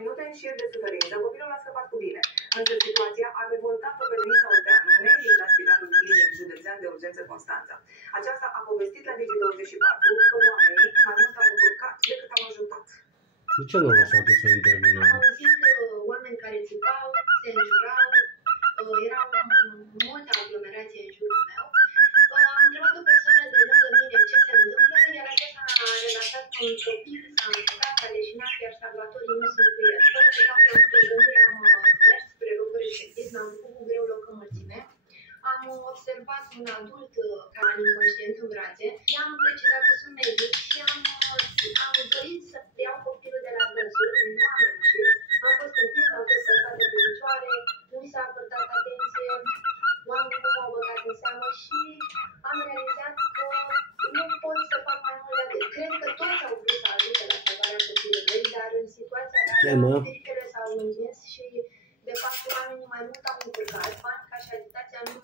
minute în șir de suferință, copilul a scăpat cu bine. Însă situația a revoltat-o pe Denisa Olteanu, medic la Spitalul Clinic Județean de Urgență Constanța. Aceasta a povestit la Digi24 că oamenii mai mult au încurcat decât au ajutat. De ce nu v-ați adus să intervină? Am auzit oameni care țipau, se înjurau, erau multe aglomerații în jurul meu. Am întrebat o persoană de lângă mine ce se întâmplă, iar aceasta a relatat că un copil s-a încurcat, s-a leșinat, iar salvatorii nu sunt cu el. Fără să stau prea multe gânduri, am mers spre locul respectiv, mi-am făcut cu greu loc în mulțime. Am observat un adult care a inconștient în brațe. I-am precizat că sunt medic și am dorit să iau copilul de la dânsul, nu am reușit. Am fost întins, am fost lăsată pe picioare, nu mi s-a acordat atenție, oamenii nu m-au băgat în seamă și am realizat că nu pot să fac mai mult de atât. Cred că toți au vrut să ajute la salvarea copilului, dar în situația reală pericele s-au învins și de fapt oamenii mai mult au încurcat, panica și agitația nu